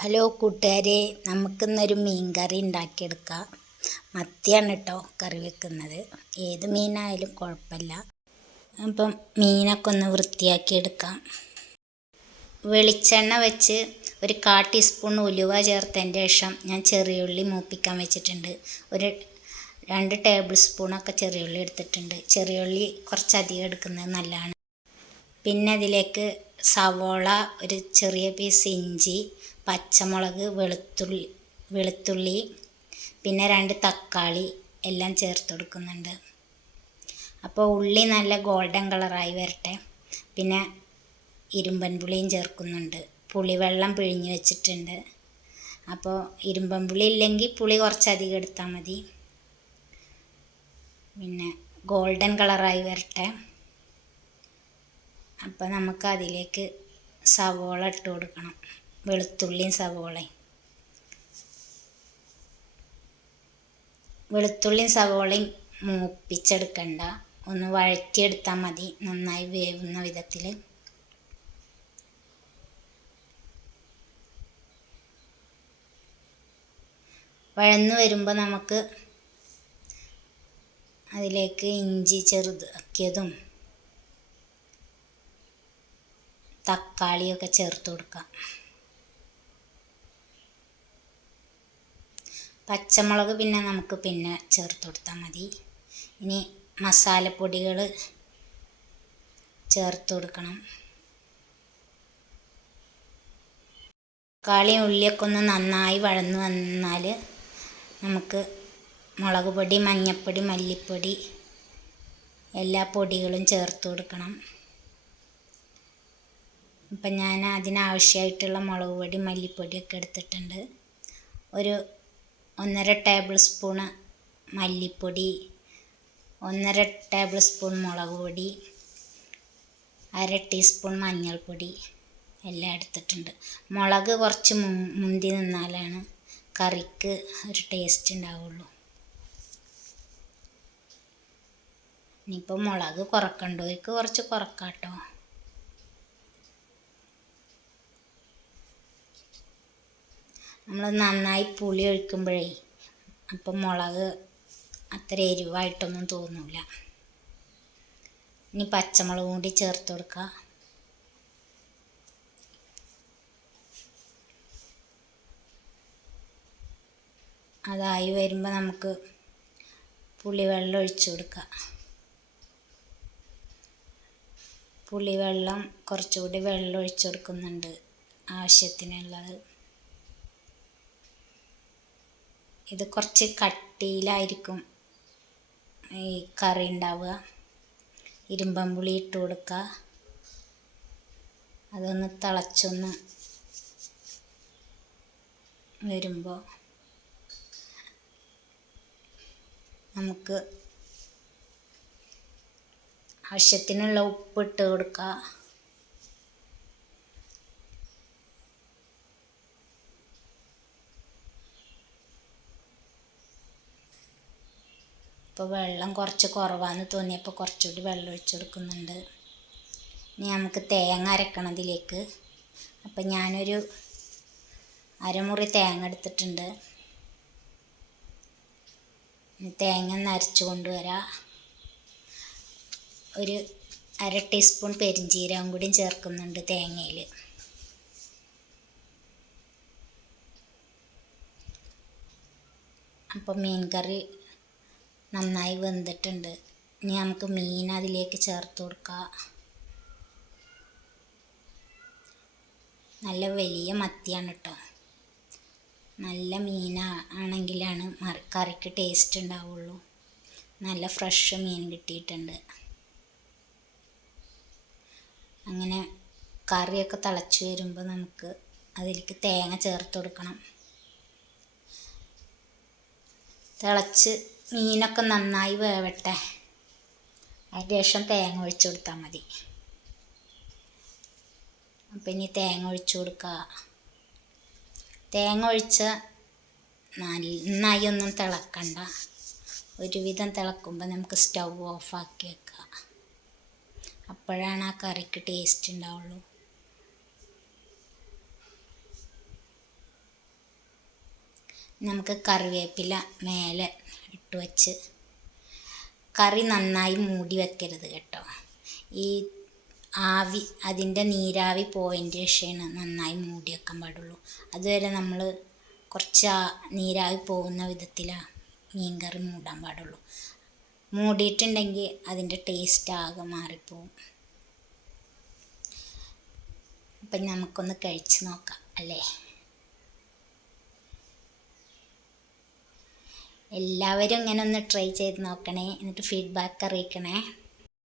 Hello കൂട്ടുകാരെ, നമുക്കിന്നൊരു മീൻ കറി ഉണ്ടാക്കിയെടുക്കാം. മത്തിയാണ് കേട്ടോ കറി വെക്കുന്നത്. ഏത് മീനായാലും കുഴപ്പമില്ല. അപ്പം മീനൊക്കെ ഒന്ന് വൃത്തിയാക്കിയെടുക്കാം. വെളിച്ചെണ്ണ വെച്ച് ഒരു 1/4 ടീസ്പൂൺ ഉലുവ ചേർത്തതിൻ്റെ ശേഷം ഞാൻ ചെറിയുള്ളി മൂപ്പിക്കാൻ വെച്ചിട്ടുണ്ട്. ഒരു 2 ടേബിൾ സ്പൂണൊക്കെ ചെറിയുള്ളി എടുത്തിട്ടുണ്ട്. ചെറിയുള്ളി കുറച്ചധികം എടുക്കുന്നത് നല്ലതാണ്. പിന്നെ അതിലേക്ക് സവോള, ഒരു ചെറിയ പീസ് ഇഞ്ചി, പച്ചമുളക്, വെളുത്തുള്ളി, പിന്നെ 2 തക്കാളി എല്ലാം ചേർത്ത് കൊടുക്കുന്നുണ്ട്. അപ്പോൾ ഉള്ളി നല്ല ഗോൾഡൻ കളറായി വരട്ടെ. പിന്നെ ഇരുമ്പൻ പുളിയും ചേർക്കുന്നുണ്ട്. പുളിവെള്ളം പിഴിഞ്ഞ് വെച്ചിട്ടുണ്ട്. അപ്പോൾ ഇരുമ്പൻ പുളി ഇല്ലെങ്കിൽ പുളി കുറച്ചധികം എടുത്താൽ മതി. പിന്നെ ഗോൾഡൻ കളറായി വരട്ടെ. അപ്പോൾ നമുക്ക് അതിലേക്ക് സവോള ഇട്ട് കൊടുക്കണം. വെളുത്തുള്ളിയും സവോളയും മൂപ്പിച്ചെടുക്കണ്ട, ഒന്ന് വഴറ്റിയെടുത്താൽ മതി, നന്നായി വേവുന്ന വിധത്തിൽ. വഴന്നു വരുമ്പോൾ നമുക്ക് അതിലേക്ക് ഇഞ്ചി ചെറുതാക്കിയതും തക്കാളിയൊക്കെ ചേർത്ത് കൊടുക്കാം. പച്ചമുളക് പിന്നെ നമുക്ക് ചേർത്ത് കൊടുത്താൽ മതി. ഇനി മസാലപ്പൊടികൾ ചേർത്ത് കൊടുക്കണം. തക്കാളിയും ഉള്ളിയൊക്കെ ഒന്ന് നന്നായി വഴന്നു വന്നാൽ നമുക്ക് മുളക് പൊടി, മഞ്ഞൾപ്പൊടി, മല്ലിപ്പൊടി എല്ലാ പൊടികളും ചേർത്ത് കൊടുക്കണം. അപ്പം ഞാൻ അതിനാവശ്യമായിട്ടുള്ള മുളക് പൊടി, മല്ലിപ്പൊടിയൊക്കെ എടുത്തിട്ടുണ്ട്. ഒരു 1.5 ടേബിൾ സ്പൂണ് മല്ലിപ്പൊടി, 1.5 ടേബിൾ സ്പൂൺ മുളക് പൊടി, 1/2 ടീസ്പൂൺ മഞ്ഞൾപ്പൊടി എല്ലാം എടുത്തിട്ടുണ്ട്. മുളക് കുറച്ച് മുന്തി നിന്നാലാണ് കറിക്ക് ഒരു ടേസ്റ്റ് ഉണ്ടാവുള്ളൂ. ഇനിയിപ്പോൾ മുളക് കുറക്കണ്ടോയ്ക്ക് കുറച്ച് കുറക്കാം കേട്ടോ. നമ്മൾ നന്നായി പുളി ഒഴിക്കുമ്പോഴേ അപ്പം മുളക് അത്ര എരിവായിട്ടൊന്നും തോന്നില്ല. ഇനി പച്ചമുളക് കൂടി ചേർത്ത് കൊടുക്കുക. അതായി വരുമ്പോൾ നമുക്ക് പുളിവെള്ളം ഒഴിച്ചു കൊടുക്കുക. പുളിവെള്ളം കുറച്ചുകൂടി വെള്ളം ഒഴിച്ചു കൊടുക്കുന്നുണ്ട് ആവശ്യത്തിനുള്ളത്. ഇത് കുറച്ച് കട്ടിയിലായിരിക്കും ഈ കറി ഉണ്ടാവുക. ഇരുമ്പൻ പുളി ഇട്ട് കൊടുക്കുക. അതൊന്ന് തിളച്ചൊന്ന് വരുമ്പോൾ നമുക്ക് ആവശ്യത്തിനുള്ള ഉപ്പിട്ട് കൊടുക്കുക. ഇപ്പോൾ വെള്ളം കുറച്ച് കുറവാന്ന് തോന്നിയപ്പോൾ കുറച്ചുകൂടി വെള്ളം ഒഴിച്ചു കൊടുക്കുന്നുണ്ട്. ഇനി നമുക്ക് തേങ്ങ അരക്കണം ഇതിലേക്ക്. അപ്പം ഞാനൊരു അരമുറി തേങ്ങ എടുത്തിട്ടുണ്ട്. തേങ്ങ ഒന്ന് അരച്ചു കൊണ്ടുവരാം. ഒരു 1/2 ടീസ്പൂൺ പെരിഞ്ജീരകം കൂടി ചേർക്കുന്നുണ്ട് തേങ്ങയിൽ. അപ്പം മീൻ കറി നന്നായി വെന്തിട്ടുണ്ട്. ഇനി നമുക്ക് മീൻ അതിലേക്ക് ചേർത്ത് കൊടുക്കാം. നല്ല വലിയ മത്തിയാണ് കേട്ടോ. നല്ല മീനാണെങ്കിലാണ് കറിക്ക് ടേസ്റ്റ് ഉണ്ടാവുള്ളൂ. നല്ല ഫ്രഷ് മീൻ കിട്ടിയിട്ടുണ്ട്. അങ്ങനെ കറിയൊക്കെ തിളച്ച് വരുമ്പോൾ നമുക്ക് അതിലേക്ക് തേങ്ങ ചേർത്ത് കൊടുക്കണം. തിളച്ച് മീനൊക്കെ നന്നായി വേവട്ടെ. അതിന് ശേഷം തേങ്ങ ഒഴിച്ചു കൊടുത്താൽ മതി. അപ്പം ഇനി തേങ്ങ ഒഴിച്ചു കൊടുക്കുക. തേങ്ങ ഒഴിച്ച നന്നായി ഒന്നും തിളക്കണ്ട. ഒരുവിധം തിളക്കുമ്പോൾ നമുക്ക് സ്റ്റൗ ഓഫാക്കി വെക്കുക. അപ്പോഴാണ് ആ കറിക്ക് ടേസ്റ്റ് ഉണ്ടാവുള്ളൂ. നമുക്ക് കറിവേപ്പില മേലെ ഇട്ട് വെച്ച് കറി നന്നായി മൂടി വെക്കരുത് കേട്ടോ. ഈ ആവി അതിൻ്റെ നീരാവി പോയതിൻ്റെ ശേഷമാണ് നന്നായി മൂടി വെക്കാൻ പാടുള്ളൂ. അതുവരെ നമ്മൾ കുറച്ച് നീരാവി പോകുന്ന വിധത്തിലാണ് മീൻകറി മൂടാൻ പാടുള്ളൂ. മൂടിയിട്ടുണ്ടെങ്കിൽ അതിൻ്റെ ടേസ്റ്റ് ആകെ മാറിപ്പോവും. അപ്പം നമുക്കൊന്ന് കഴിച്ച് നോക്കാം അല്ലേ. എല്ലാവരും ഇങ്ങനെ ഒന്ന് ട്രൈ ചെയ്ത് നോക്കണേ, എന്നിട്ട് ഫീഡ്ബാക്ക് അറിയിക്കണേ.